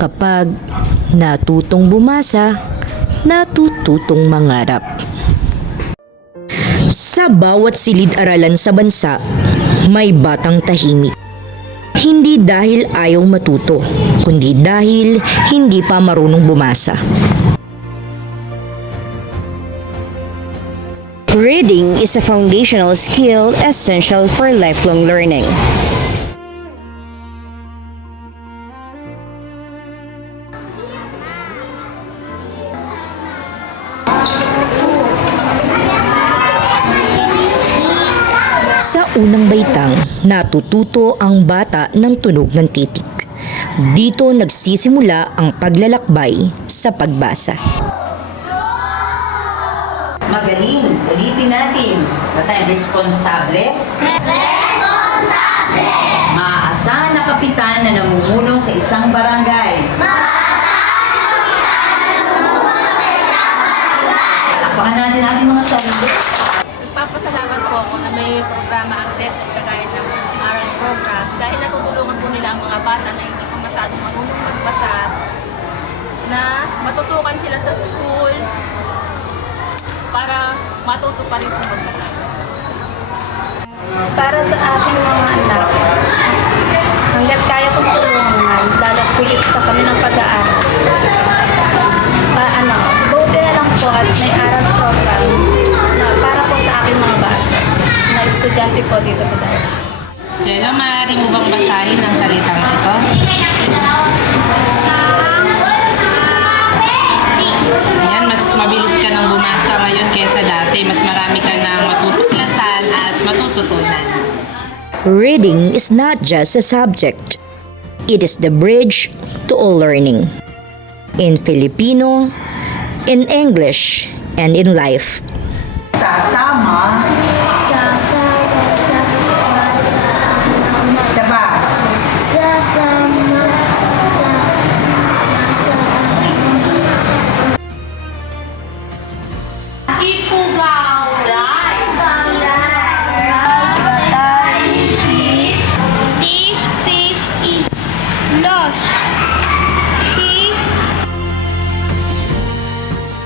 kapag natutong bumasa, natututong mangarap. Sa bawat silid-aralan sa bansa, may batang tahimik. Hindi dahil ayaw matuto, kundi dahil hindi pa marunong bumasa. Reading is a foundational skill essential for lifelong learning. Sa unang baitang, natututo ang bata ng tunog ng titik. Dito nagsisimula ang paglalakbay sa pagbasa. Magaling, ulitin natin. Basahin, responsable. Responsable! Maaasahan na kapitan na namumuno sa isang barangay. Maasahan na kapitan na namumuno sa isang barangay. Palakpakan natin ating mga sarili. Nagpapasalamat po ako na may programa ang DepEd kagaya ng aral program dahil natutulungan po nila ang mga bata na hindi pa masyadong marunong magbasa na matutukan sila sa school para matuto pa rin po magbasa. Para sa aking mga anak, hanggat kaya kong tulungan, lalo't pilit sa kanilang pag-aaral. Buti na lang po at may aral program na para po sa aking mga bata na estudyante po dito sa daerah. Jello, maaari mo bang basahin ang salitang ito? Ayan, mas mabilis ka nang bumasa ngayon kaysa dati. Mas marami ka nang matutuklasan at matututunan. Reading is not just a subject. It is the bridge to all learning. In Filipino, in English, and in life. Sasama. Isa pa. Ipugaw! This fish is lost.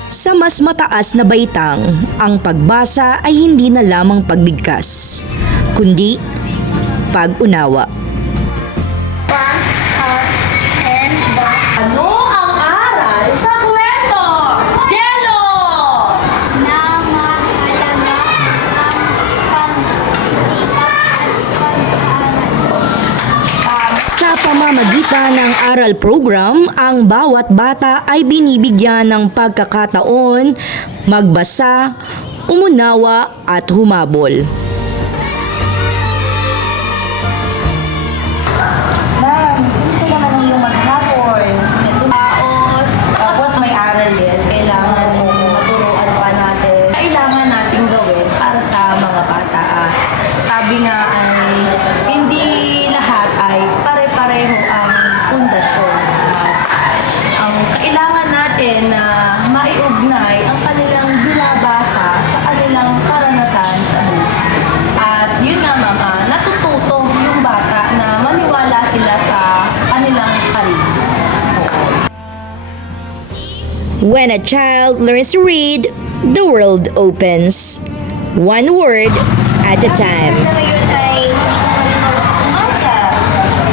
Sa mas mataas na baitang, ang pagbasa ay hindi na lamang pagbigkas, kundi pag-unawa. Ano ang aral sa kwento? Jello! Na mahalaga ang pagsisikap at pag-aaral. Sa pamamagitan ng aral program, ang bawat bata ay binibigyan ng pagkakataon magbasa, umunawa at humabol. Ma'am, gusto naman ang iyong maghapon. Taos, Tapos may aral. yes, kailangan maturuan pa natin. Kailangan nating gawin para sa mga bata. Sabi nga ay hindi lahat ay pare-pareho ang pundasyon. Ang kailangan natin na maiugnay ang kanilang binabasa sa kanilang karanasan sa buhay. At yun nga mama, natututo yung bata na maniwala sila sa kanilang sarili. When a child learns to read, the world opens. One word at a time. Na ngayon ay umasa.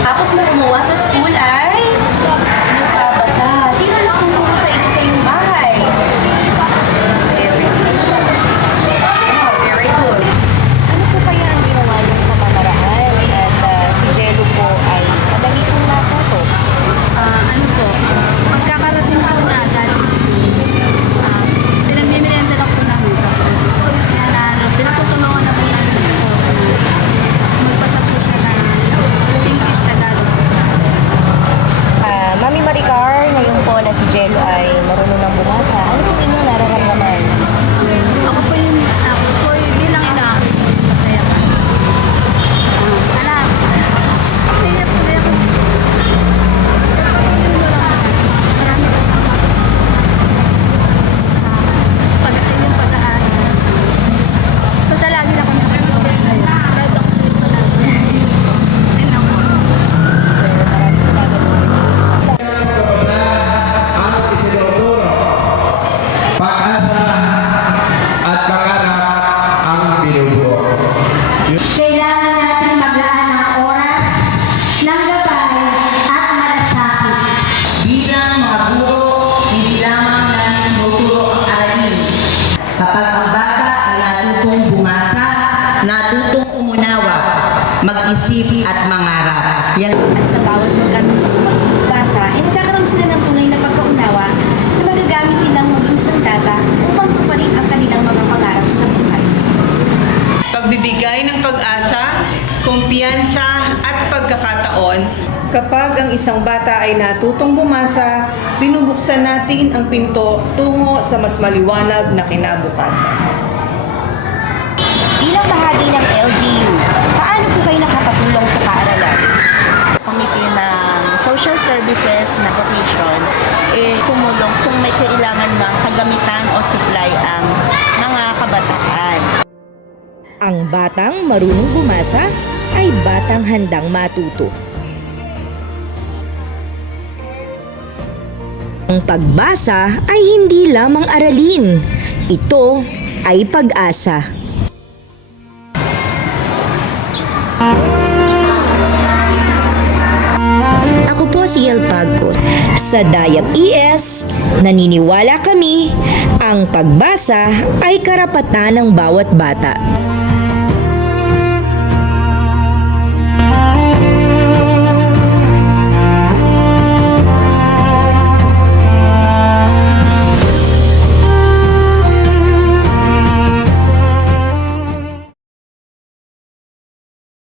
Tapos mo umuha sa school ay nagbabasa. Sino nagtuturo sa inyo sa iyong bahay? Very good. Oh, very good. Ano po kaya ang ginawa niyong pamamaraan? At si Jello po ay madali pong natuto. Pagkakarating po na galing school, pinagmimerienda lang po namin. Tapos, pinatutulungan na po namin sa mag-isip at mangarap. Yan. At sa bawat magkatulong sa pagbasa, ay magkakaroon sila ng tunay na pagkaunawa na magagamit nilang maging sandata upang tuparin ang kanilang mga pangarap sa buhay. Pagbibigay ng pag-asa, kumpiyansa at pagkakataon. Kapag ang isang bata ay natutong bumasa, binubuksan natin ang pinto tungo sa mas maliwanag na kinabukasan. Bilang bahagi ng LGU, paano po kayo nakapatulong sa paaralan? Committee ng Social Services na Commission, tumulong kung may kailangan bang kagamitan o supply ang mga kabataan. Ang batang marunong bumasa ay batang handang matuto. Ang pagbasa ay hindi lamang aralin. Ito ay pag-asa. Ako po si Yel Pagkot. Sa Dayap ES, naniniwala kami, ang pagbasa ay karapatan ng bawat bata.